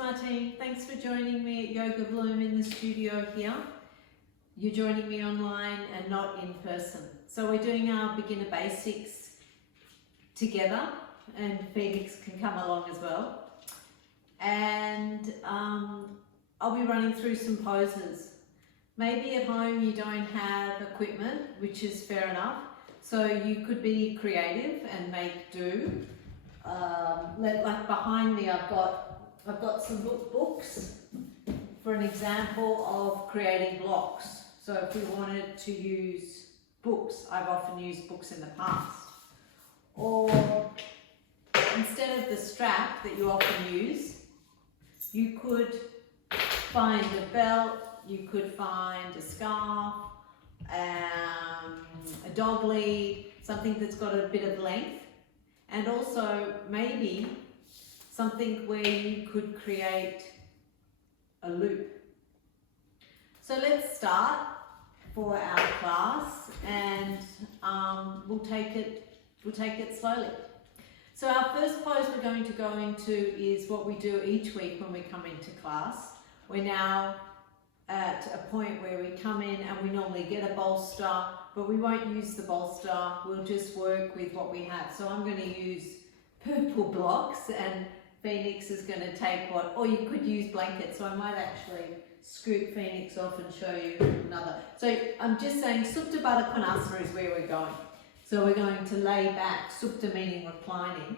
Martine. Thanks for joining me at Yoga Bloom in the studio here. You're joining me online and not in person. So we're doing our beginner basics together, and Phoenix can come along as well. And I'll be running through some poses. Maybe at home you don't have equipment, which is fair enough. So you could be creative and make do. Like behind me, I've got some books for an example of creating blocks. So if we wanted to use books, I've often used books in the past. Or instead of the strap that you often use, you could find a belt, you could find a scarf, a dog lead, something that's got a bit of length, and also maybe something where you could create a loop. So let's start for our class, and we'll take it slowly. So our first pose we're going to go into is what we do each week when we come into class. We're now at a point where we come in and we normally get a bolster, but we won't use the bolster, we'll just work with what we have. So I'm going to use purple blocks and Phoenix is going to take what, or you could use blankets, so I might actually scoot Phoenix off and show you another. So I'm just saying Supta Baddha Konasana is where we're going. So we're going to lay back, Supta meaning reclining,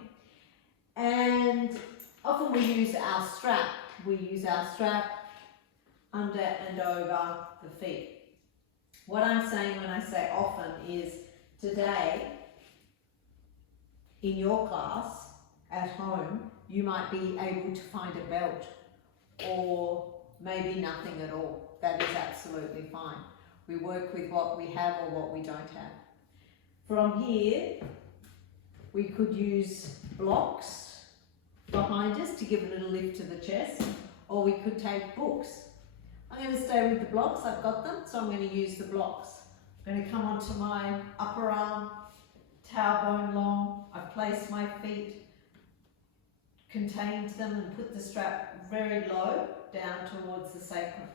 and often we use our strap. We use our strap under and over the feet. What I'm saying when I say often is today in your class at home you might be able to find a belt or maybe nothing at all. That is absolutely fine. We work with what we have or what we don't have. From here we could use blocks behind us to give a little lift to the chest, or we could take books. I'm going to stay with the blocks, I've got them, so I'm going to use the blocks. I'm going to come onto my upper arm, tailbone long. I've placed my feet, contained them and put the strap very low down towards the sacrum.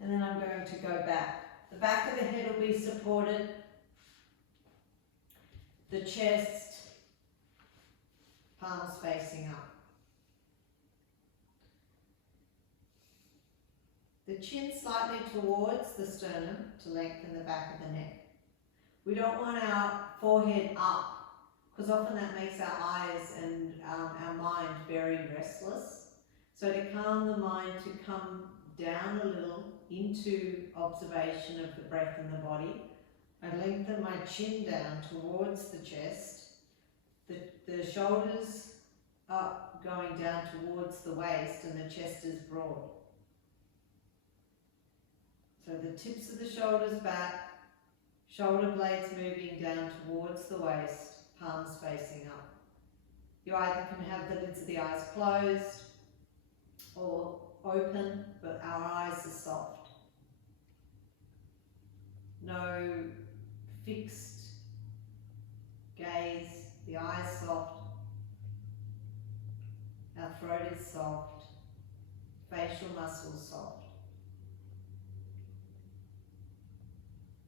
And then I'm going to go back. The back of the head will be supported, the chest, palms facing up. The chin slightly towards the sternum to lengthen the back of the neck. We don't want our forehead up, because often that makes our eyes and our mind very restless. So to calm the mind, to come down a little into observation of the breath in the body, I lengthen my chin down towards the chest, the shoulders up going down towards the waist, and the chest is broad. So the tips of the shoulders back, shoulder blades moving down towards the waist, palms facing up. You either can have the lids of the eyes closed or open, but our eyes are soft. No fixed gaze, the eyes soft, our throat is soft, facial muscles soft.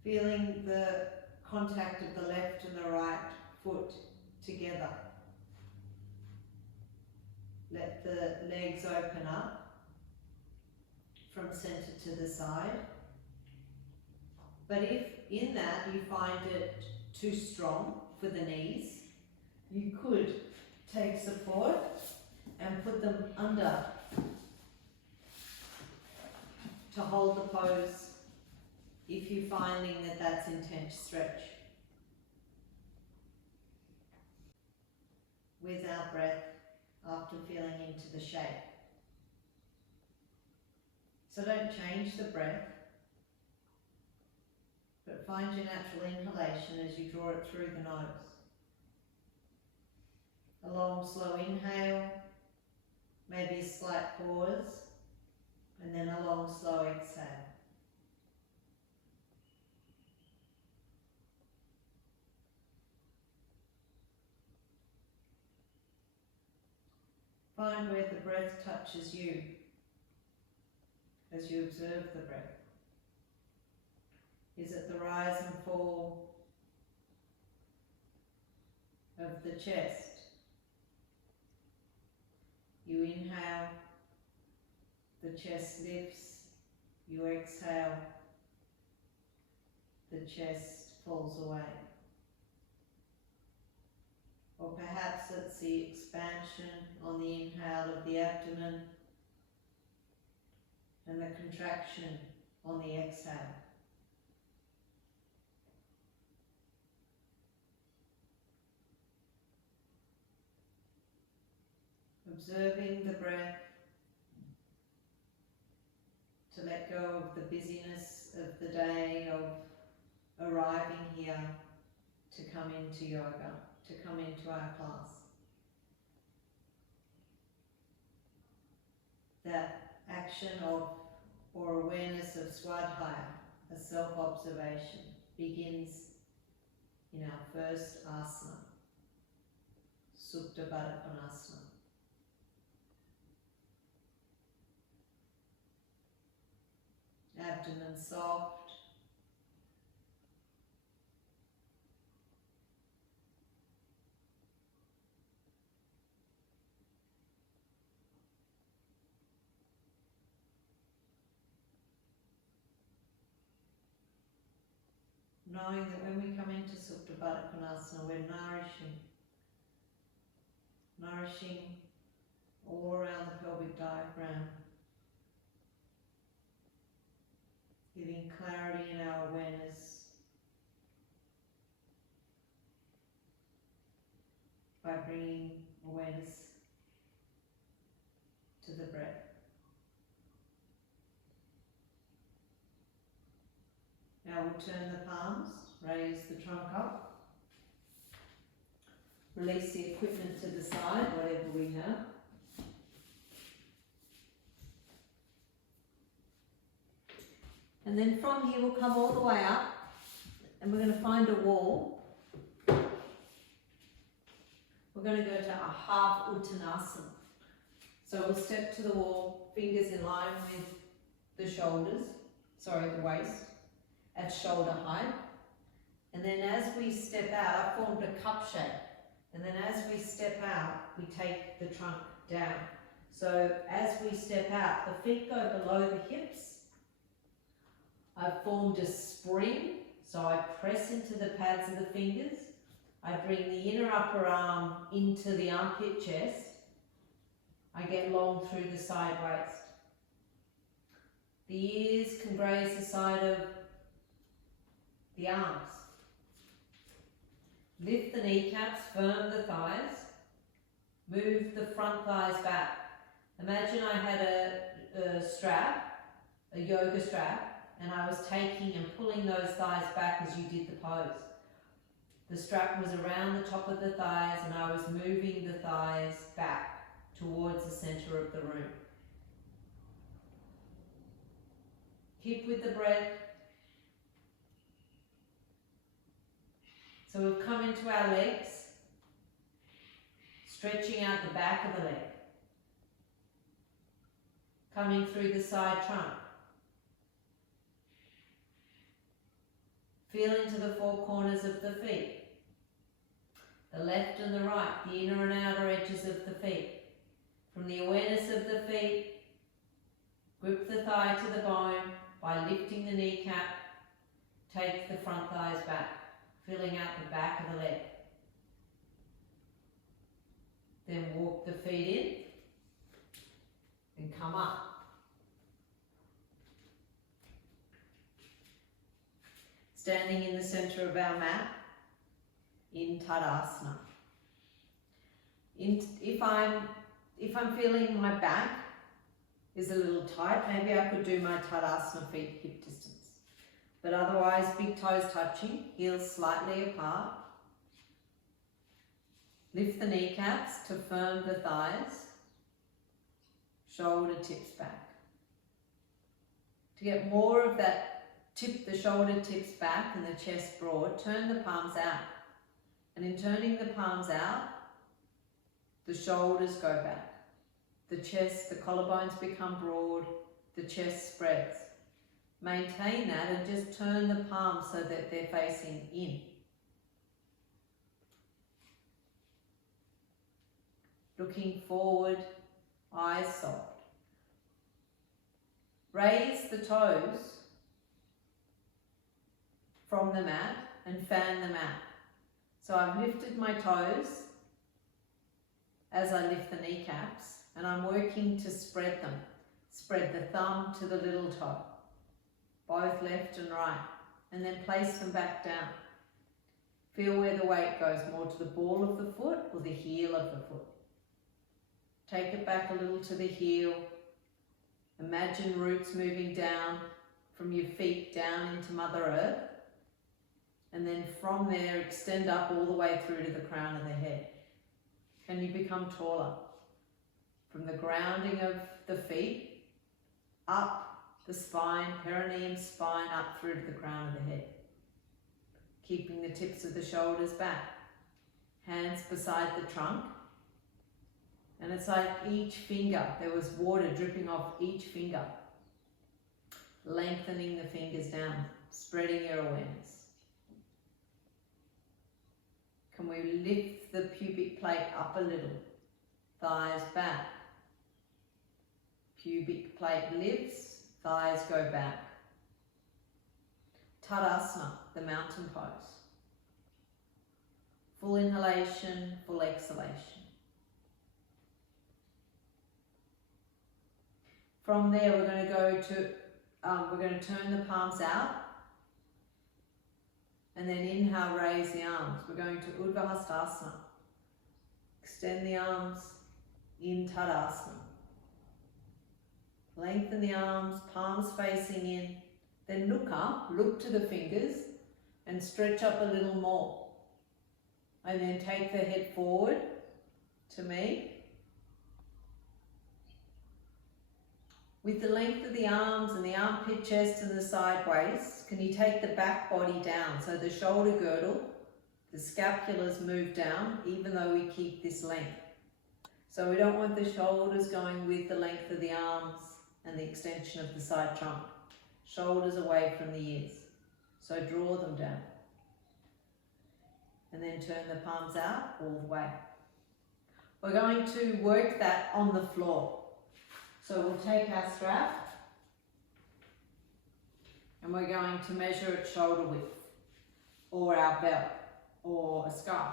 Feeling the contact of the left and the right foot together. Let the legs open up from center to the side. But if in that you find it too strong for the knees, you could take support and put them under to hold the pose if you're finding that that's intense stretch. With our breath after feeling into the shape. So don't change the breath, but find your natural inhalation as you draw it through the nose. A long, slow inhale, maybe a slight pause, and then a long, slow exhale. Find where the breath touches you. as you observe the breath? Is it the rise and fall of the chest? You inhale, the chest lifts. You exhale, the chest falls away. Or perhaps it's the expansion on the inhale of the abdomen and the contraction on the exhale. Observing the breath to let go of the busyness of the day, of arriving here to come into yoga, to come into our class. That action of or awareness of swadhyaya, a self-observation, begins in our first asana, Supta Baddha Konasana. Abdomen soft. Knowing that when we come into Supta Baddha Konasana, we're nourishing all around the pelvic diaphragm, giving clarity in our awareness by bringing awareness to the breath. Now we'll turn the palms, raise the trunk up, release the equipment to the side, whatever we have. And then from here we'll come all the way up and we're going to find a wall. We're going to go to a half Uttanasana. So we'll step to the wall, fingers in line with the shoulders, the waist, at shoulder height. And then as we step out, I formed a cup shape. And then as we step out, we take the trunk down. So as we step out, the feet go below the hips. I've formed a spring, so I press into the pads of the fingers. I bring the inner upper arm into the armpit chest. I get long through the side waist. The ears can graze the side of the arms. Lift the kneecaps, firm the thighs. Move the front thighs back. Imagine I had a strap, a yoga strap, and I was taking and pulling those thighs back as you did the pose. The strap was around the top of the thighs and I was moving the thighs back towards the center of the room. Keep with the breath. So we've come into our legs, stretching out the back of the leg, coming through the side trunk. Feel into the four corners of the feet, the left and the right, the inner and outer edges of the feet. From the awareness of the feet, grip the thigh to the bone by lifting the kneecap, take the front thighs back, filling out the back of the leg. Then walk the feet in and come up. Standing in the center of our mat in Tadasana. If I'm feeling my back is a little tight, maybe I could do my Tadasana feet hip distance. But otherwise, big toes touching, heels slightly apart. Lift the kneecaps to firm the thighs. Shoulder tips back. To get more of that tip the shoulder tips back and the chest broad, turn the palms out. And in turning the palms out, the shoulders go back. The chest, the collarbones become broad, the chest spreads. Maintain that and just turn the palms so that they're facing in. Looking forward, eyes soft. Raise the toes from the mat and fan the mat. So I've lifted my toes as I lift the kneecaps, and I'm working to spread them. Spread the thumb to the little toe, both left and right, and then place them back down. Feel where the weight goes, more to the ball of the foot or the heel of the foot. Take it back a little to the heel. Imagine roots moving down from your feet down into Mother Earth. And then from there, extend up all the way through to the crown of the head. Can you become taller? From the grounding of the feet, up the spine, perineum spine, up through to the crown of the head. Keeping the tips of the shoulders back. Hands beside the trunk. And it's like each finger, there was water dripping off each finger. Lengthening the fingers down, spreading your awareness. Can we lift the pubic plate up a little? Thighs back. Pubic plate lifts, thighs go back. Tadasana, the mountain pose. Full inhalation, full exhalation. From there, we're going to go to, we're going to turn the palms out. And then inhale, raise the arms. We're going to Urdhva Extend the arms in Tadasana. Lengthen the arms, palms facing in. Then look up, look to the fingers and stretch up a little more. And then take the head forward to me. With the length of the arms and the armpit, chest and the side waist, can you take the back body down? So the shoulder girdle, the scapulars move down, even though we keep this length. So we don't want the shoulders going with the length of the arms and the extension of the side trunk. Shoulders away from the ears. So draw them down. And then turn the palms out all the way. We're going to work that on the floor. So we'll take our strap and we're going to measure it shoulder width or our belt or a scarf.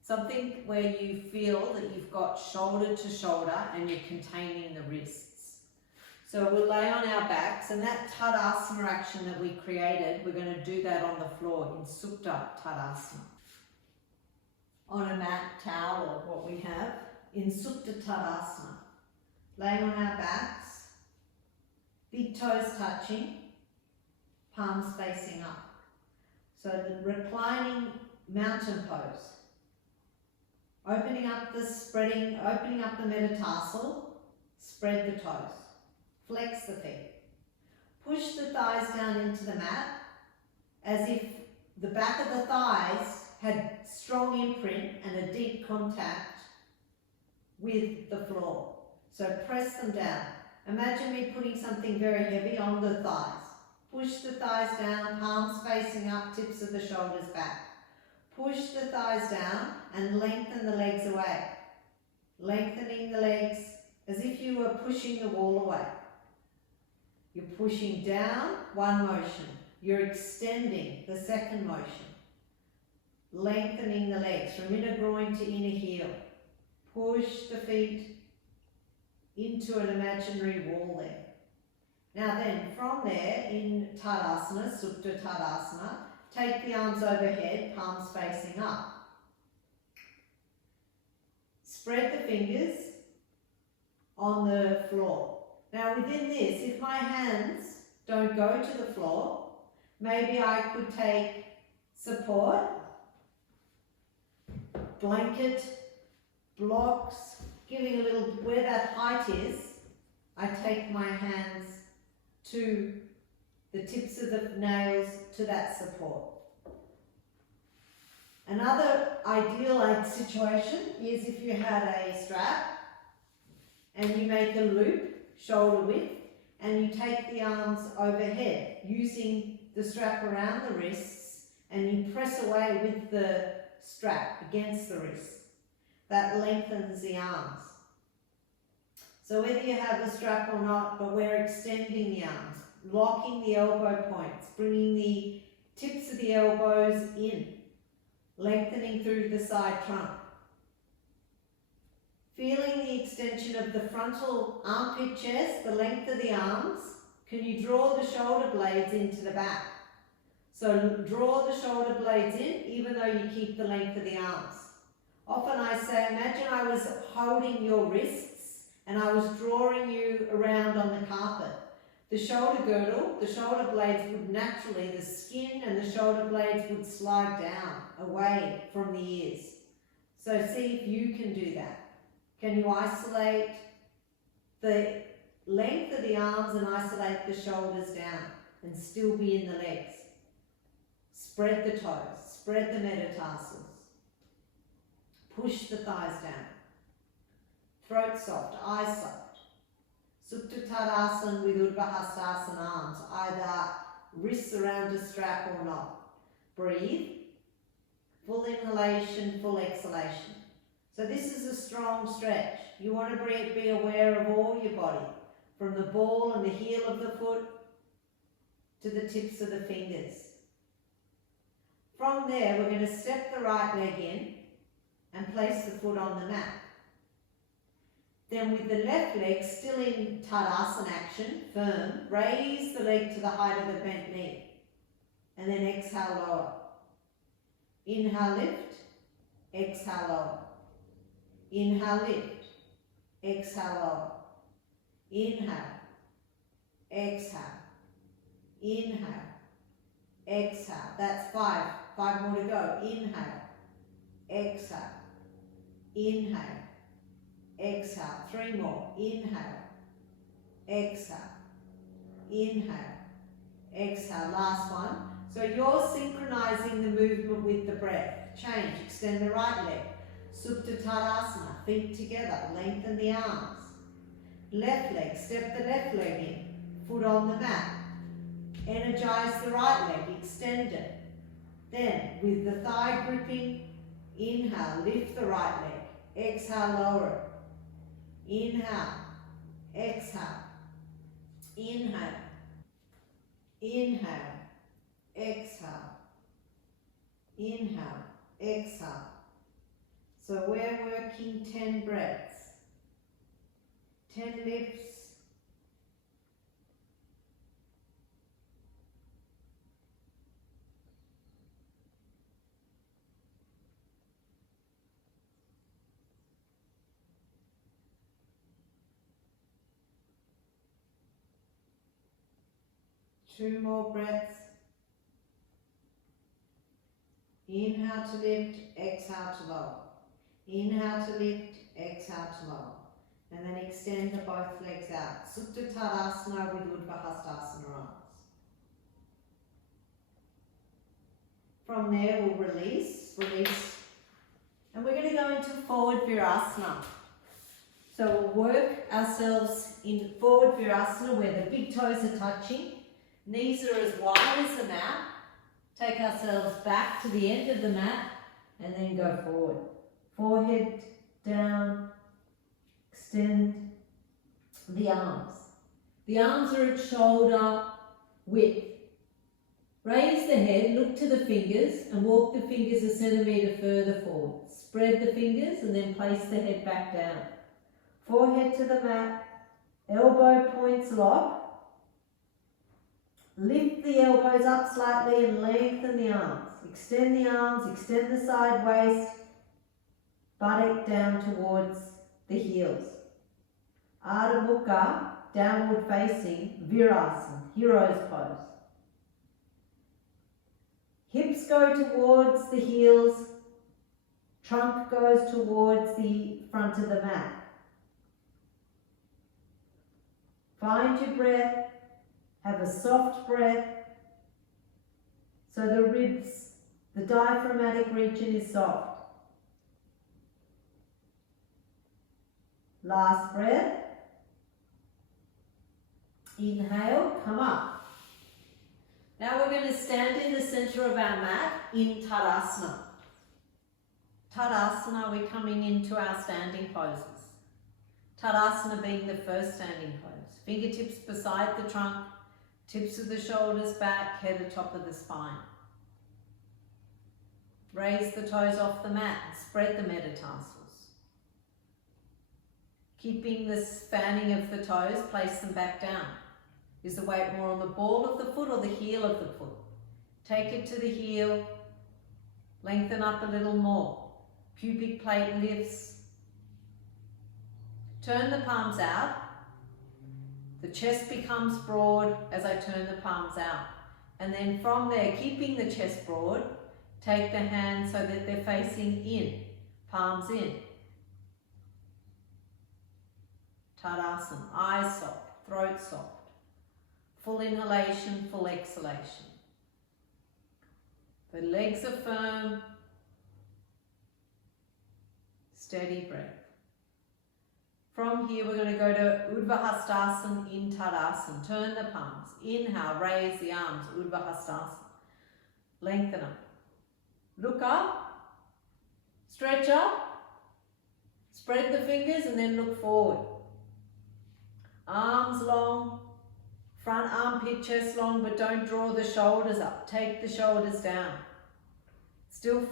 Something where you feel that you've got shoulder to shoulder and you're containing the wrists. So we'll lay on our backs, and that Tadasana action that we created, we're going to do that on the floor in Supta Tadasana. On a mat, towel or what we have. In Supta Tadasana, laying on our backs, big toes touching, palms facing up. So the reclining mountain pose. Opening up the metatarsal, spread the toes, flex the feet. Push the thighs down into the mat as if the back of the thighs had strong imprint and a deep contact with the floor. So press them down. Imagine me putting something very heavy on the thighs. Push the thighs down, palms facing up, tips of the shoulders back. Push the thighs down and lengthen the legs away. Lengthening the legs as if you were pushing the wall away. You're pushing down, one motion. You're extending the second motion. Lengthening the legs from inner groin to inner heel. Push the feet into an imaginary wall there. Now then, from there, in Tadasana, Supta Tadasana, take the arms overhead, palms facing up. Spread the fingers on the floor. Now within this, if my hands don't go to the floor, maybe I could take support, blanket, blocks, giving a little, where that height is, I take my hands to the tips of the nails to that support. Another ideal situation is if you had a strap and you make a loop shoulder width, and you take the arms overhead using the strap around the wrists, and you press away with the strap against the wrists. That lengthens the arms. So whether you have the strap or not, but we're extending the arms, locking the elbow points, bringing the tips of the elbows in, lengthening through the side trunk. Feeling the extension of the frontal armpit chest, the length of the arms. Can you draw the shoulder blades into the back? So draw the shoulder blades in, even though you keep the length of the arms. Often I say, imagine I was holding your wrists and I was drawing you around on the carpet. The shoulder girdle, the shoulder blades would naturally, the skin and the shoulder blades would slide down away from the ears. So see if you can do that. Can you isolate the length of the arms and isolate the shoulders down and still be in the legs? Spread the toes, spread the metatarsals. Push the thighs down. Throat soft, eyes soft. Supta Tadasana with Urdhva arms, either wrists around a strap or not. Breathe. Full inhalation, full exhalation. So this is a strong stretch. You want to be aware of all your body, from the ball and the heel of the foot to the tips of the fingers. From there, we're going to step the right leg in and place the foot on the mat. Then with the left leg still in Tadasana action, firm, raise the leg to the height of the bent knee. And then exhale, lower. Inhale, lift. Exhale, lower. Inhale, lift. Exhale, lower. Inhale. Exhale. Inhale. Exhale. That's 5. 5 more to go. Inhale. Exhale. Inhale. Exhale. 3 more. Inhale. Exhale. Inhale. Exhale. Last one. So you're synchronizing the movement with the breath. Change. Extend the right leg. Supta Tadasana. Feet together. Lengthen the arms. Left leg. Step the left leg in. Foot on the mat. Energize the right leg. Extend it. Then, with the thigh gripping, inhale. Lift the right leg. Exhale. Lower it. Inhale. Exhale. Inhale. Inhale. Exhale. Inhale. Exhale. So we're working 10 breaths. 10 lifts. Two more breaths. Inhale to lift, exhale to lower. Inhale to lift, exhale to lower. And then extend the both legs out. Supta Tadasana with Urdhva arms. From there we'll release. And we're going to go into forward Virasana. So we'll work ourselves in forward Virasana where the big toes are touching. Knees are as wide as the mat. Take ourselves back to the end of the mat and then go forward. Forehead down, extend the arms. The arms are at shoulder width. Raise the head, look to the fingers and walk the fingers a centimetre further forward. Spread the fingers and then place the head back down. Forehead to the mat, elbow points lock. Lift the elbows up slightly and lengthen the arms. Extend the arms, extend the side waist, buttock down towards the heels. Ardha Mukha, downward facing, Virasana, hero's pose. Hips go towards the heels, trunk goes towards the front of the mat. Find your breath. Have a soft breath, so the ribs, the diaphragmatic region is soft. Last breath. Inhale, come up. Now we're going to stand in the center of our mat in Tadasana. Tadasana, we're coming into our standing poses. Tadasana being the first standing pose. Fingertips beside the trunk, tips of the shoulders back, head atop of the spine. Raise the toes off the mat and spread the metatarsals. Keeping this fanning of the toes, place them back down. Is the weight more on the ball of the foot or the heel of the foot? Take it to the heel, lengthen up a little more. Pubic plate lifts. Turn the palms out. The chest becomes broad as I turn the palms out. And then from there, keeping the chest broad, take the hands so that they're facing in, palms in. Tadasana, eyes soft, throat soft. Full inhalation, full exhalation. The legs are firm. Steady breath. From here, we're going to go to Urdhva in Tadasana. Turn the palms. Inhale, raise the arms, Urdhva. Lengthen up. Look up. Stretch up. Spread the fingers and then look forward. Arms long. Front armpit, chest long, but don't draw the shoulders up. Take the shoulders down. Still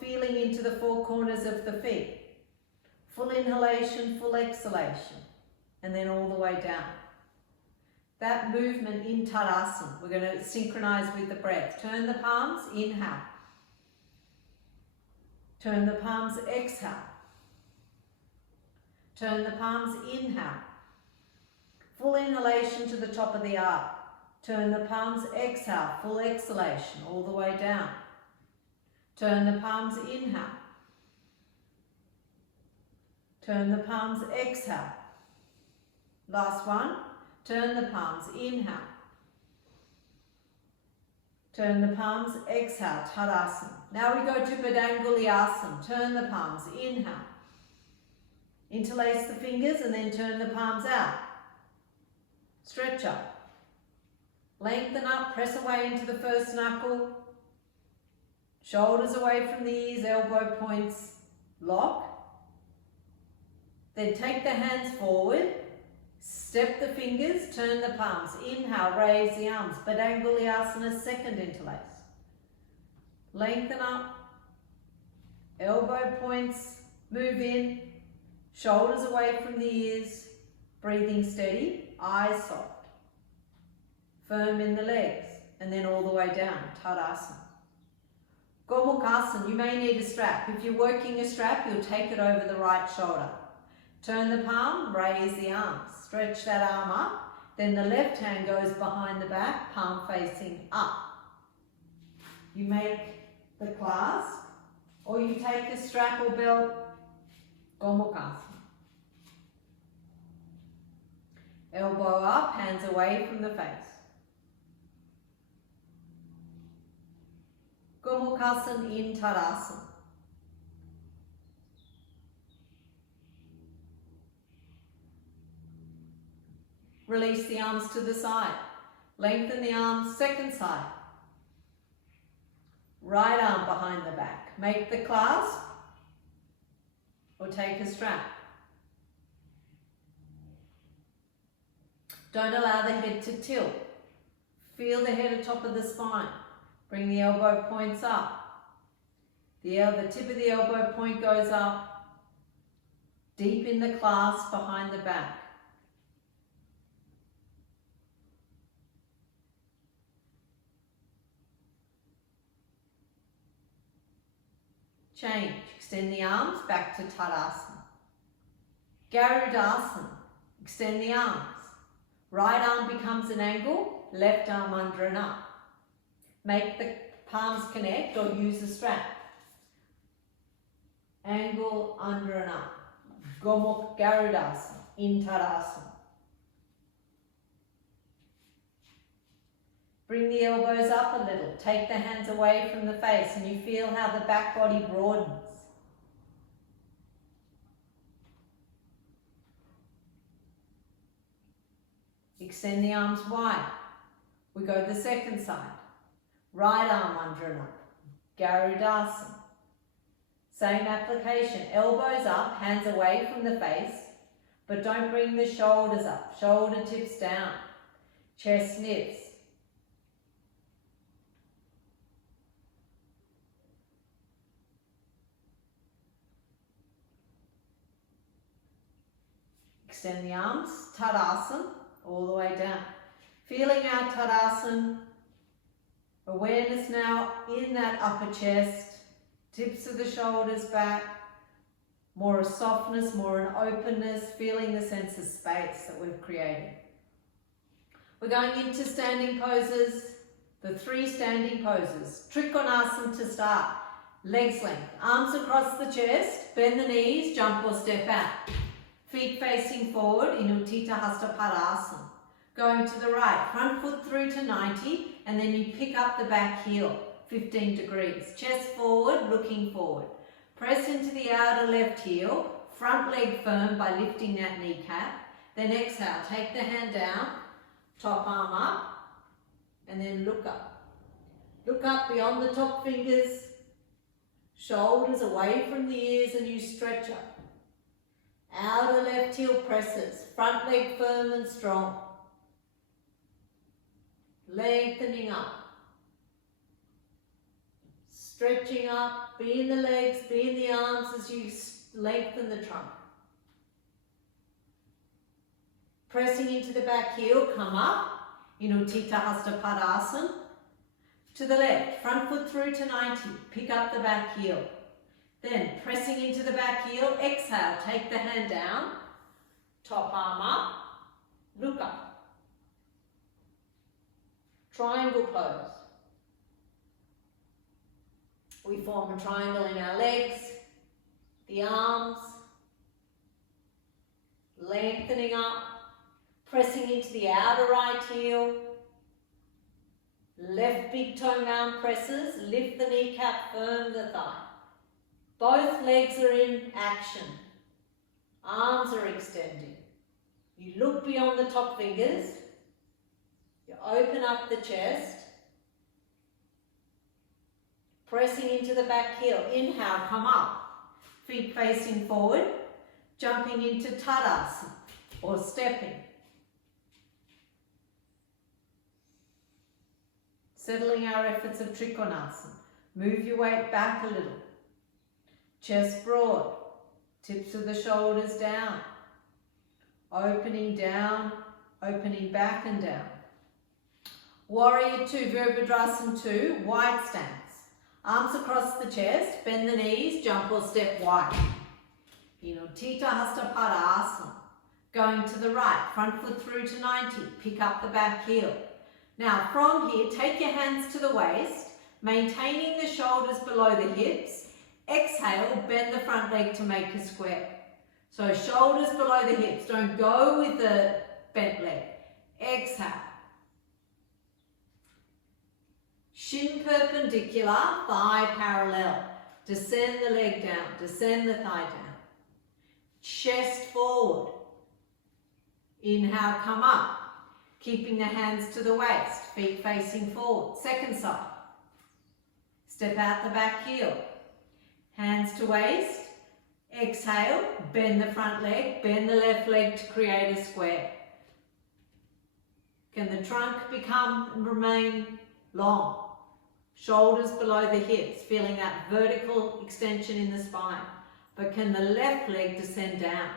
feeling into the four corners of the feet. Full inhalation, full exhalation, and then all the way down. That movement in Tadasana, we're going to synchronize with the breath. Turn the palms, inhale. Turn the palms, exhale. Turn the palms, inhale. Full inhalation to the top of the arc. Turn the palms, exhale, full exhalation, all the way down. Turn the palms, inhale. Turn the palms, exhale. Last one. Turn the palms, inhale. Turn the palms, exhale, Tadasana. Now we go to Padanguliasana. Turn the palms, inhale. Interlace the fingers and then turn the palms out. Stretch up. Lengthen up, press away into the first knuckle. Shoulders away from the ears, elbow points lock. Then take the hands forward, step the fingers, turn the palms. Inhale, raise the arms. Padanguliasana, second interlace. Lengthen up, elbow points, move in, shoulders away from the ears, breathing steady, eyes soft. Firm in the legs, and then all the way down, Tadasana. Gomukhasana, you may need a strap. If you're working a strap, you'll take it over the right shoulder. Turn the palm, raise the arms. Stretch that arm up. Then the left hand goes behind the back, palm facing up. You make the clasp, or you take a strap or belt, Gomukhasana. Elbow up, hands away from the face. Gomukhasana in Tadasana. Release the arms to the side. Lengthen the arms, second side. Right arm behind the back. Make the clasp or take a strap. Don't allow the head to tilt. Feel the head atop of the spine. Bring the elbow points up. The tip of the elbow point goes up. Deep in the clasp behind the back. Change. Extend the arms back to Tadasana. Garudasana. Extend the arms. Right arm becomes an angle, left arm under and up. Make the palms connect or use a strap. Angle under and up. Gomukh Garudasana in Tadasana. Bring the elbows up a little. Take the hands away from the face and you feel how the back body broadens. Extend the arms wide. We go the second side. Right arm under and up. Garudasana. Same application. Elbows up, hands away from the face, but don't bring the shoulders up. Shoulder tips down. Chest lifts. Extend the arms, Tadasana, all the way down. Feeling our Tadasana, awareness now in that upper chest, tips of the shoulders back, more a softness, more an openness, feeling the sense of space that we've created. We're going into standing poses, the 3 standing poses. Trikonasana to start, legs length, arms across the chest, bend the knees, jump or step out. Feet facing forward in Utthita Hasta Padasana. Going to the right, front foot through to 90, and then you pick up the back heel, 15 degrees. Chest forward, looking forward. Press into the outer left heel, front leg firm by lifting that kneecap. Then exhale, take the hand down, top arm up, and then look up. Look up beyond the top fingers, shoulders away from the ears, and you stretch up. Outer left heel presses, front leg firm and strong. Lengthening up. Stretching up, bend the legs, bend the arms as you lengthen the trunk. Pressing into the back heel, come up in Utthita Hasta Padasana. To the left, front foot through to 90, pick up the back heel. Then pressing into the back heel, exhale, take the hand down, top arm up, look up. Triangle pose. We form a triangle in our legs, the arms, lengthening up, pressing into the outer right heel, left big toe mound presses, lift the kneecap, firm the thigh. Both legs are in action. Arms are extended. You look beyond the top fingers. You open up the chest. Pressing into the back heel. Inhale, come up. Feet facing forward. Jumping into Tadasana or stepping. Settling our efforts of Trikonasana. Move your weight back a little. Chest broad, tips of the shoulders down, opening opening back and down. Warrior 2, Virabhadrasana 2, wide stance. Arms across the chest, bend the knees, jump or step wide. In Utthita Hasta Padasana, going to the right, front foot through to 90, pick up the back heel. Now from here, take your hands to the waist, maintaining the shoulders below the hips. Exhale, bend the front leg to make a square. So shoulders below the hips. Don't go with the bent leg. Exhale. Shin perpendicular, thigh parallel. Descend the leg down, descend the thigh down. Chest forward. Inhale, come up. Keeping the hands to the waist, feet facing forward. Second side. Step out the back heel. Hands to waist, exhale, bend the front leg, bend the left leg to create a square. Can the trunk become and remain long? Shoulders below the hips, feeling that vertical extension in the spine. But can the left leg descend down?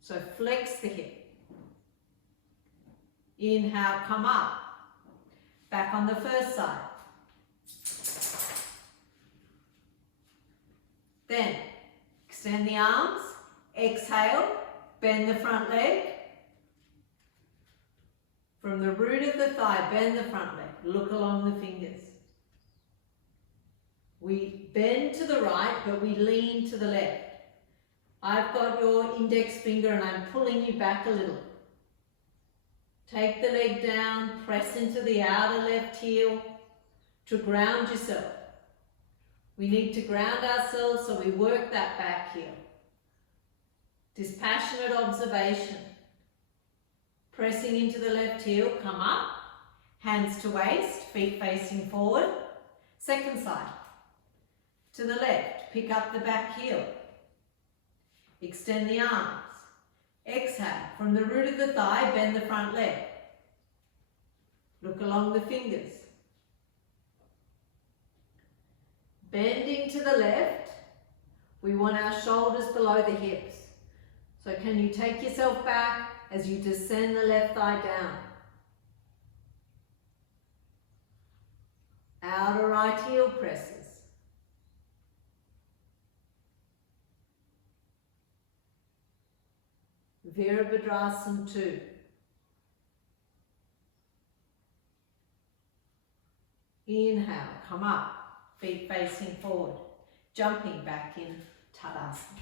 So flex the hip. Inhale, come up. Back on the first side. Then, extend the arms, exhale, bend the front leg. From the root of the thigh, bend the front leg, look along the fingers. We bend to the right, but we lean to the left. I've got your index finger and I'm pulling you back a little. Take the leg down, press into the outer left heel to ground yourself. We need to ground ourselves, so we work that back heel. Dispassionate observation. Pressing into the left heel, come up. Hands to waist, feet facing forward. Second side. To the left, pick up the back heel. Extend the arms. Exhale, from the root of the thigh, bend the front leg. Look along the fingers. Bending to the left, we want our shoulders below the hips. So can you take yourself back as you descend the left thigh down? Outer right heel presses. Virabhadrasana 2. Inhale, come up, feet facing forward, jumping back in Tadasana.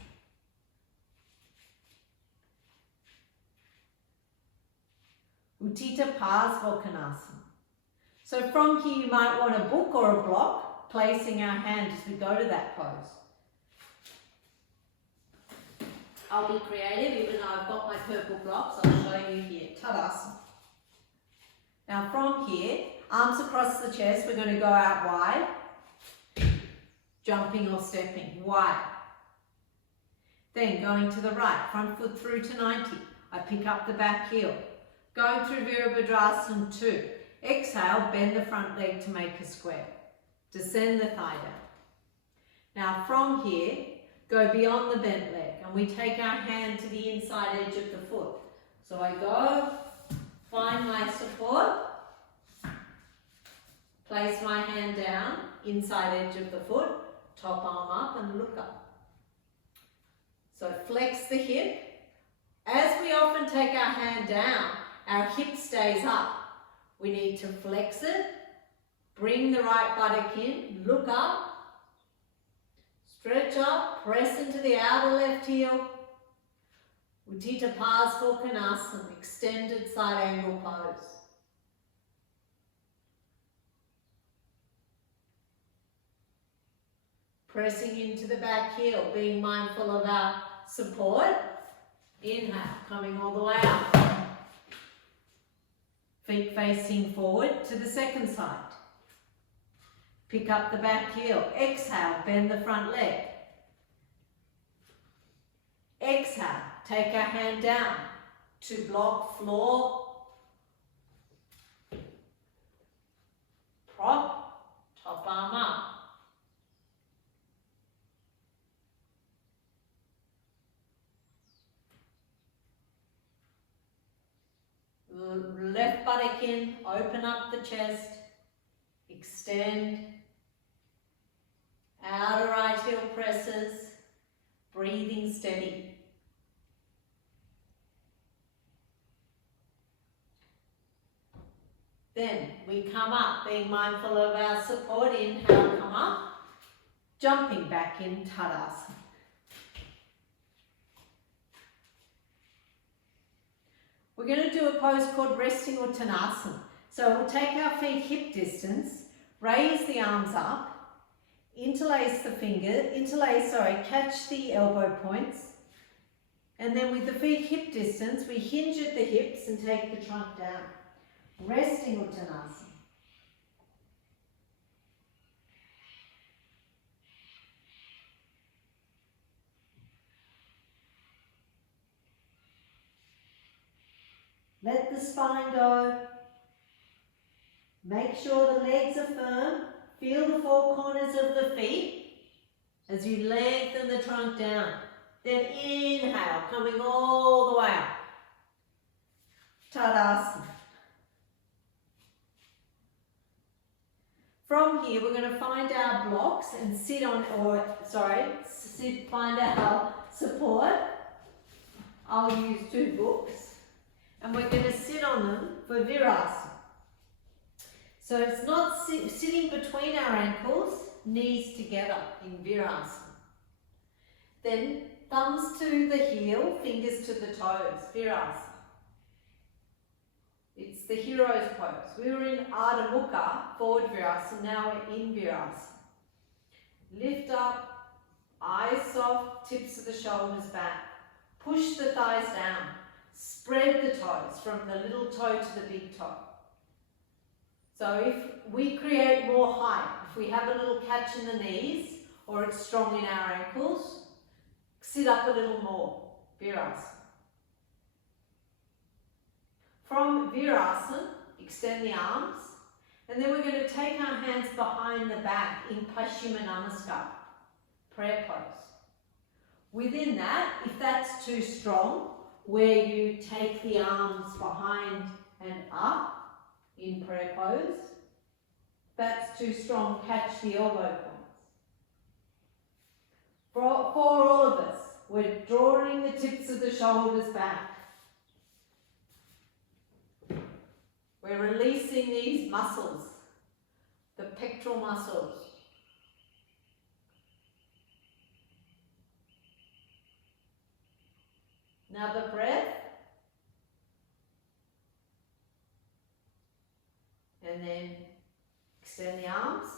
Uttita Parsvakonasana. So from here you might want a book or a block, placing our hand as we go to that pose. I'll be creative, even though I've got my purple blocks, I'll show you here, Tadasana. Now from here, arms across the chest, we're going to go out wide, jumping or stepping, wide. Then going to the right, front foot through to 90. I pick up the back heel. Going through Virabhadrasana 2. Exhale, bend the front leg to make a square. Descend the thigh down. Now from here, go beyond the bent leg and we take our hand to the inside edge of the foot. So I go, find my support, place my hand down, inside edge of the foot, top arm up and look up. So flex the hip. As we often take our hand down, our hip stays up. We need to flex it, bring the right buttock in, look up, stretch up, press into the outer left heel. Uttita Parsvakonasana, extended side angle pose. Pressing into the back heel, being mindful of our support. Inhale, coming all the way up. Feet facing forward to the second side. Pick up the back heel. Exhale, bend the front leg. Exhale, take our hand down to block floor. Prop, top arm up. Left buttock in, open up the chest, extend, outer right heel presses, breathing steady. Then we come up, being mindful of our support, inhale, come up, jumping back in Tadasana. We're going to do a pose called resting Uttanasana. So we'll take our feet hip distance, raise the arms up, interlace the catch the elbow points, and then with the feet hip distance, we hinge at the hips and take the trunk down. Resting Uttanasana. Let the spine go. Make sure the legs are firm. Feel the four corners of the feet as you lengthen the trunk down. Then inhale, coming all the way up. Tadasana. From here, we're going to find our blocks and find our support. I'll use 2 books. And we're going to sit on them for Virasana. So it's not sitting between our ankles, knees together in Virasana. Then thumbs to the heel, fingers to the toes, Virasana. It's the hero's pose. We were in Ardha Mukha, forward Virasana, now we're in Virasana. Lift up, eyes soft, tips of the shoulders back. Push the thighs down. Spread the toes from the little toe to the big toe. So if we create more height, if we have a little catch in the knees or it's strong in our ankles, sit up a little more, Virasana. From Virasana, extend the arms, and then we're going to take our hands behind the back in Paschimma Namaskar, prayer pose. Within that, if that's too strong, where you take the arms behind and up in prayer pose, that's too strong, catch the elbow points. For all of us, we're drawing the tips of the shoulders back. We're releasing these muscles, the pectoral muscles. Another breath. And then extend the arms.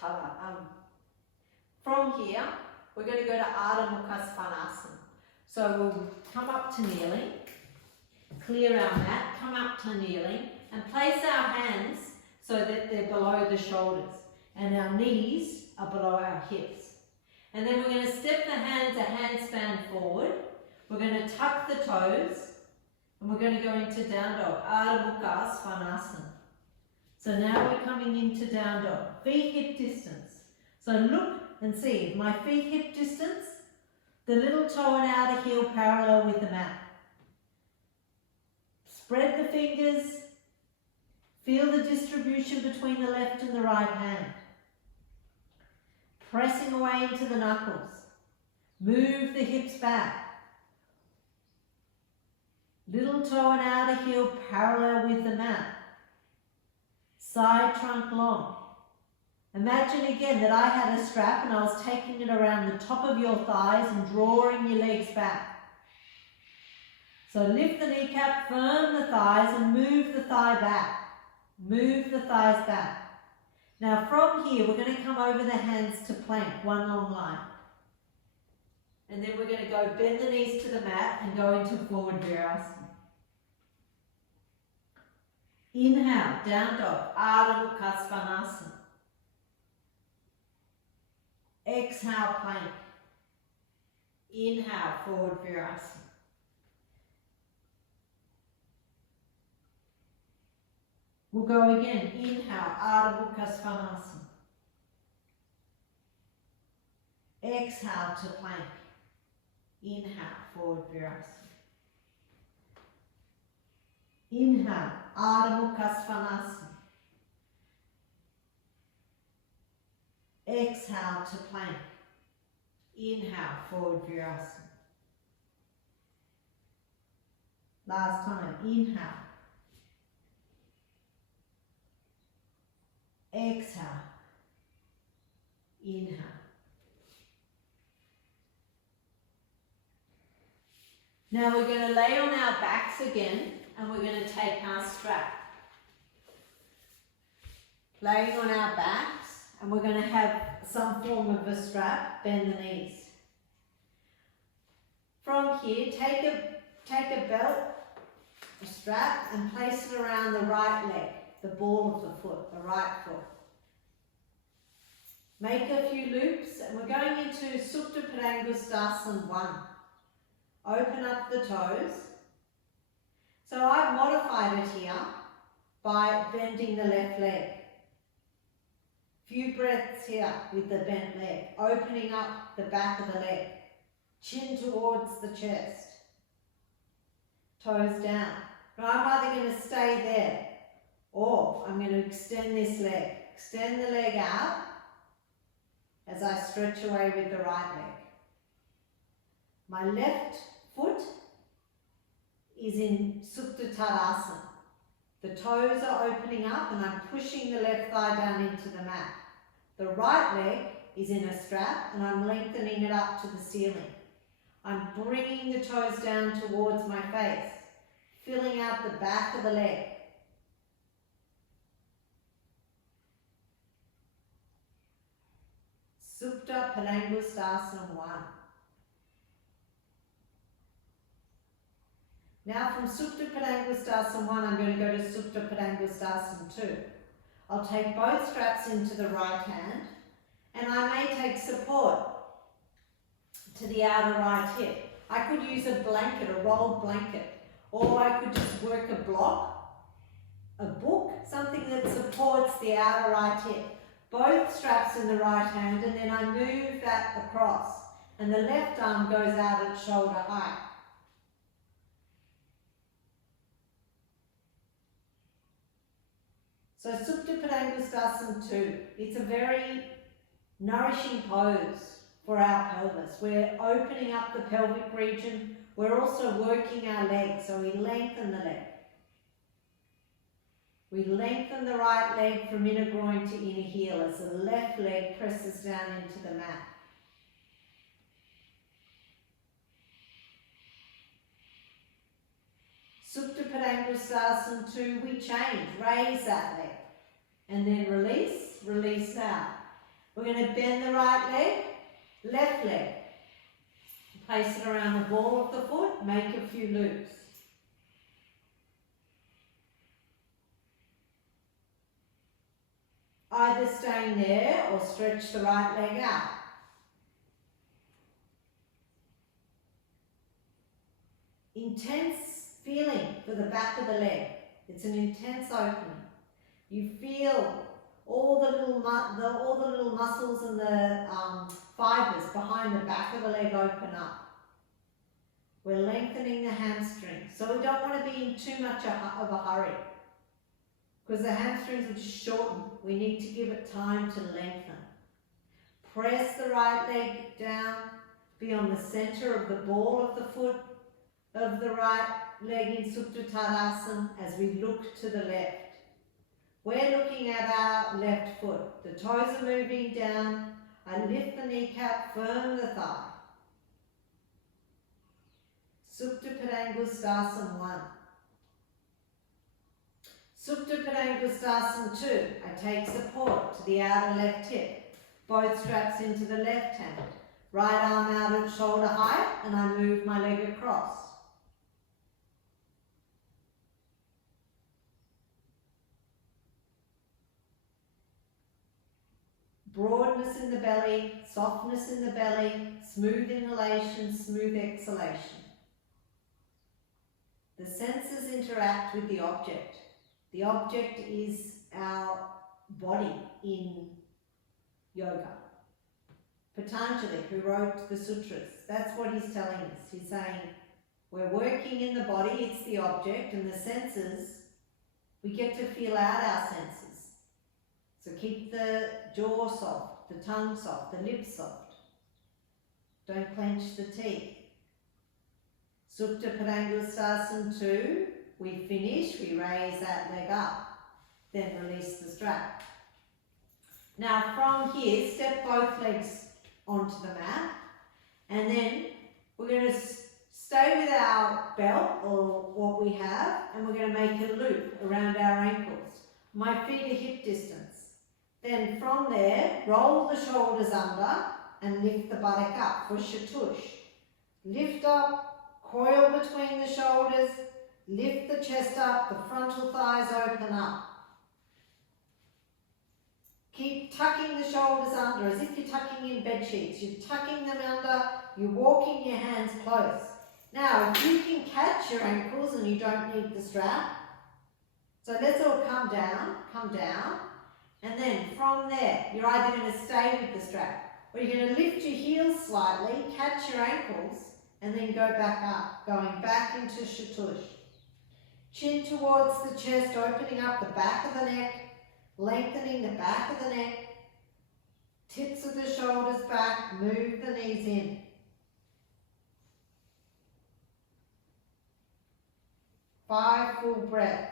Tada. From here, we're going to go to Ardha Mukha Svanasana. So we'll come up to kneeling, clear our mat, come up to kneeling, and place our hands so that they're below the shoulders and our knees are below our hips. And then we're going to step the hands a handspan forward. We're going to tuck the toes and we're going to go into down dog, Ardha Mukha Svanasana. So now we're coming into down dog, feet hip distance. So look and see, my feet hip distance, the little toe and outer heel parallel with the mat. Spread the fingers, feel the distribution between the left and the right hand. Pressing away into the knuckles. Move the hips back. Little toe and outer heel parallel with the mat. Side trunk long. Imagine again that I had a strap and I was taking it around the top of your thighs and drawing your legs back. So lift the kneecap, firm the thighs and move the thigh back. Move the thighs back. Now from here, we're going to come over the hands to plank, one long line. And then we're going to go bend the knees to the mat and go into forward Virasana. Inhale, down dog, Ardha Mukha Svanasana. Exhale, plank. Inhale, forward Virasana. We'll go again. Inhale, Ardha Mukha Svanasana. Exhale to plank. Inhale, forward Virasana. Inhale, Ardha Mukha Svanasana. Exhale to plank. Inhale, forward Virasana. Last time. Inhale. Exhale. Inhale. Now we're going to lay on our backs again and we're going to take our strap. Laying on our backs and we're going to have some form of a strap, bend the knees. From here, take a belt, a strap and place it around the right leg, the ball of the foot, the right foot. Make a few loops and we're going into Supta Padangusthasana 1. Open up the toes. So I've modified it here by bending the left leg. Few breaths here with the bent leg, opening up the back of the leg, chin towards the chest, toes down. Now I'm either going to stay there or I'm going to extend this leg. Extend the leg out as I stretch away with the right leg. My left foot is in Supta Tadasana. The toes are opening up and I'm pushing the left thigh down into the mat. The right leg is in a strap and I'm lengthening it up to the ceiling. I'm bringing the toes down towards my face, filling out the back of the leg. Supta Padangusthasana 1. Now from Supta Padangusthasana 1, I'm going to go to Supta Padangusthasana 2. I'll take both straps into the right hand, and I may take support to the outer right hip. I could use a blanket, a rolled blanket, or I could just work a block, a book, something that supports the outer right hip. Both straps in the right hand, and then I move that across, and the left arm goes out at shoulder height. So Supta Padangusthasana 2, it's a very nourishing pose for our pelvis. We're opening up the pelvic region. We're also working our legs, so we lengthen the leg. We lengthen the right leg from inner groin to inner heel as the left leg presses down into the mat. Supta Padangusthasana 2, we change, raise that leg, and then release, release out. We're going to bend the right leg, left leg, place it around the ball of the foot, make a few loops. Either staying there or stretch the right leg out. Intense feeling for the back of the leg. It's an intense opening. You feel all the little muscles and the fibers behind the back of the leg open up. We're lengthening the hamstring, so we don't want to be in too much of a hurry, because the hamstrings will just shorten. We need to give it time to lengthen. Press the right leg down, be on the center of the ball of the foot of the right leg in Supta Tadasana as we look to the left. We're looking at our left foot. The toes are moving down. I lift the kneecap, firm the thigh. Supta Padangusthasana 1. Supta Padangusthasana 2. I take support to the outer left hip. Both straps into the left hand. Right arm out at shoulder height, and I move my leg across. Broadness in the belly, softness in the belly, smooth inhalation, smooth exhalation. The senses interact with the object. The object is our body in yoga. Patanjali, who wrote the sutras, that's what he's telling us. He's saying, we're working in the body, it's the object, and the senses, we get to feel out our senses. So keep the jaw soft, the tongue soft, the lips soft. Don't clench the teeth. Supta Padangusthasana 2, we finish, we raise that leg up, then release the strap. Now from here, step both legs onto the mat, and then we're going to stay with our belt or what we have, and we're going to make a loop around our ankles. My feet are hip distance. Then from there, roll the shoulders under and lift the buttock up for Shatush. Lift up, coil between the shoulders, lift the chest up, the frontal thighs open up. Keep tucking the shoulders under as if you're tucking in bed sheets. You're tucking them under, you're walking your hands close. Now, if you can catch your ankles and you don't need the strap, so let's all come down, and then from there, you're either going to stay with the strap, or you're going to lift your heels slightly, catch your ankles, and then go back up, going back into Shatush. Chin towards the chest, opening up the back of the neck, lengthening the back of the neck, tips of the shoulders back, move the knees in. Five full breaths.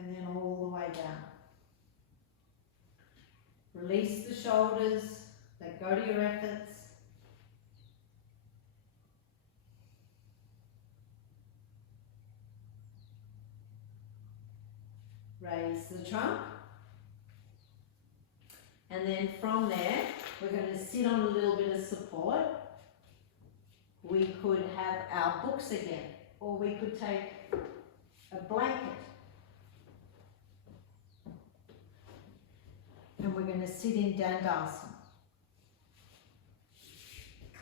And then all the way down. Release the shoulders, let go to your efforts. raise the trunk. And then from there, we're going to sit on a little bit of support. We could have our books again, or we could take a blanket. And we're going to sit in Dandasana.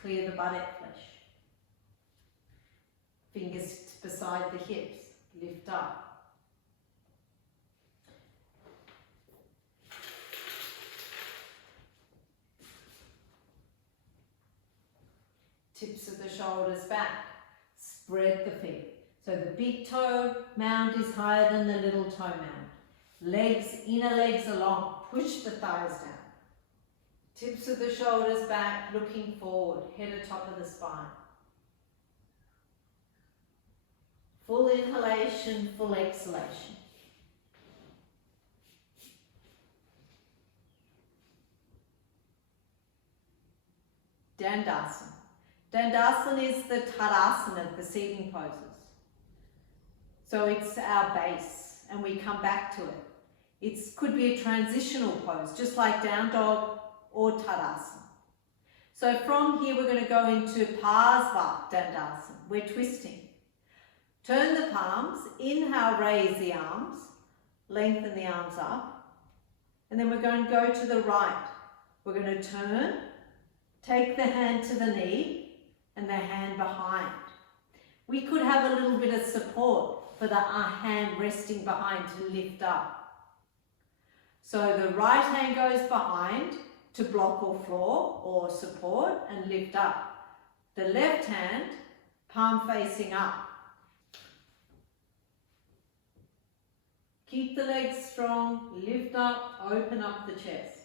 Clear the buttock flesh. Fingers beside the hips, lift up. Tips of the shoulders back, spread the feet. So the big toe mound is higher than the little toe mound. Legs, inner legs along, push the thighs down. Tips of the shoulders back, looking forward, head atop of the spine. Full inhalation, full exhalation. Dandasana. Dandasana is the Tadasana, the seating poses. So it's our base and we come back to it. It could be a transitional pose, just like down dog or Tadasana. So from here we're going to go into Parsva Dandasana. We're twisting. Turn the palms, inhale, raise the arms, lengthen the arms up. And then we're going to go to the right. We're going to turn, take the hand to the knee, and the hand behind. We could have a little bit of support for the hand resting behind to lift up. So the right hand goes behind to block or floor or support and lift up. The left hand, palm facing up. Keep the legs strong, lift up, open up the chest.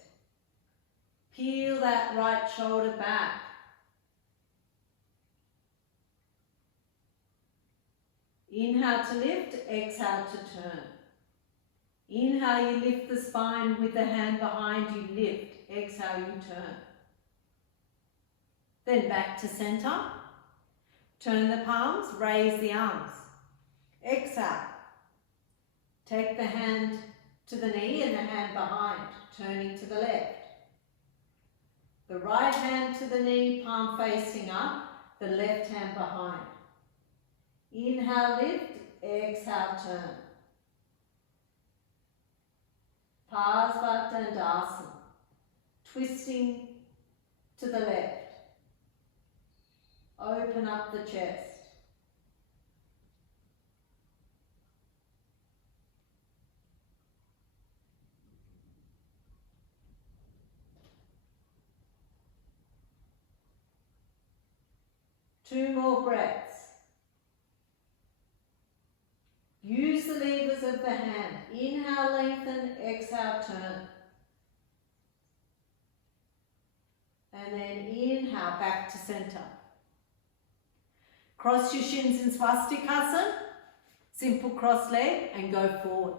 Peel that right shoulder back. Inhale to lift, exhale to turn. Inhale, you lift the spine with the hand behind you, lift. Exhale, you turn. Then back to center. Turn the palms, raise the arms. Exhale. Take the hand to the knee and the hand behind, turning to the left. The right hand to the knee, palm facing up, the left hand behind. Inhale, lift, exhale, turn. Parsva Dandasana. Twisting to the left. Open up the chest. Two more breaths. Use the levers of the hand. Inhale, lengthen, exhale, turn. And then inhale, back to center. Cross your shins in Swastikasana. Simple cross leg and go forward.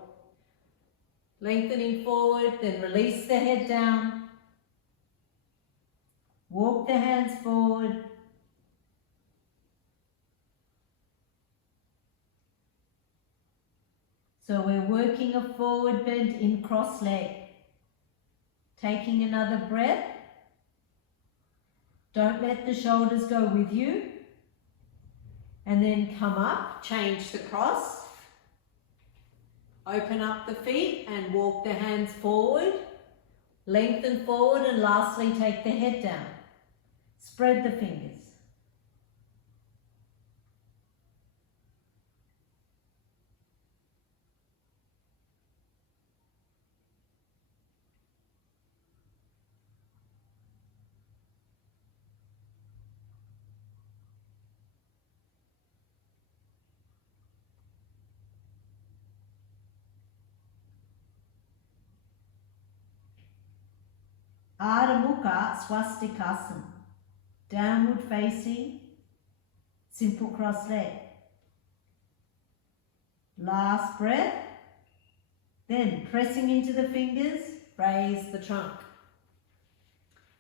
Lengthening forward, then release the head down. Walk the hands forward. So we're working a forward bend in cross leg. Taking another breath. Don't let the shoulders go with you. And then come up, change the cross. Open up the feet and walk the hands forward. Lengthen forward and lastly take the head down. Spread the fingers. Ardha Mukha Swastikasana. Downward facing, simple cross leg. Last breath. Then pressing into the fingers, raise the trunk.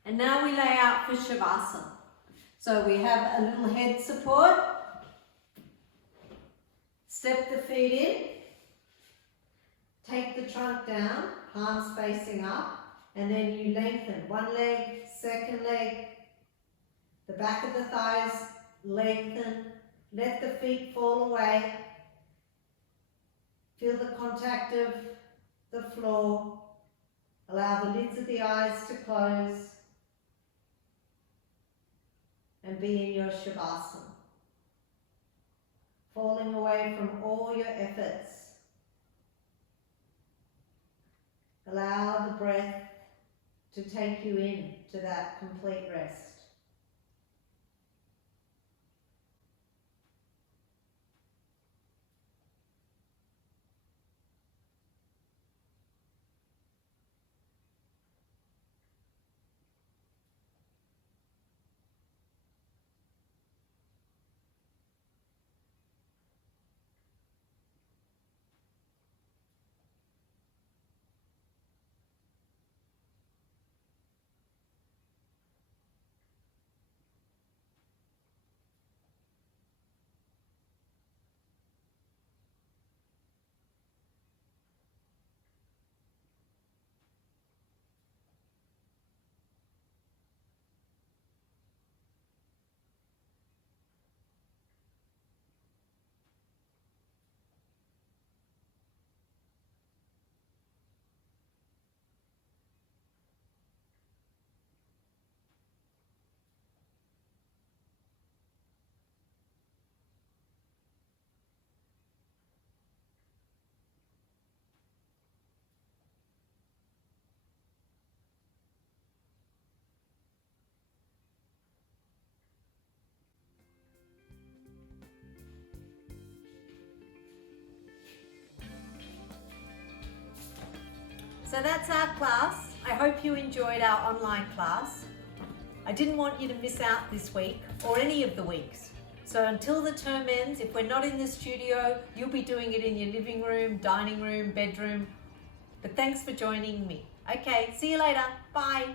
And now we lay out for Shavasana. So we have a little head support. Step the feet in. take the trunk down, palms facing up, and then you lengthen one leg, second leg, the back of the thighs lengthen, let the feet fall away, feel the contact of the floor, allow the lids of the eyes to close, and be in your Shavasana, falling away from all your efforts. Allow the breath to take you in to that complete rest. So that's our class. I hope you enjoyed our online class. I didn't want you to miss out this week or any of the weeks. So until the term ends, if we're not in the studio, you'll be doing it in your living room, dining room, bedroom. But thanks for joining me. Okay, see you later. Bye.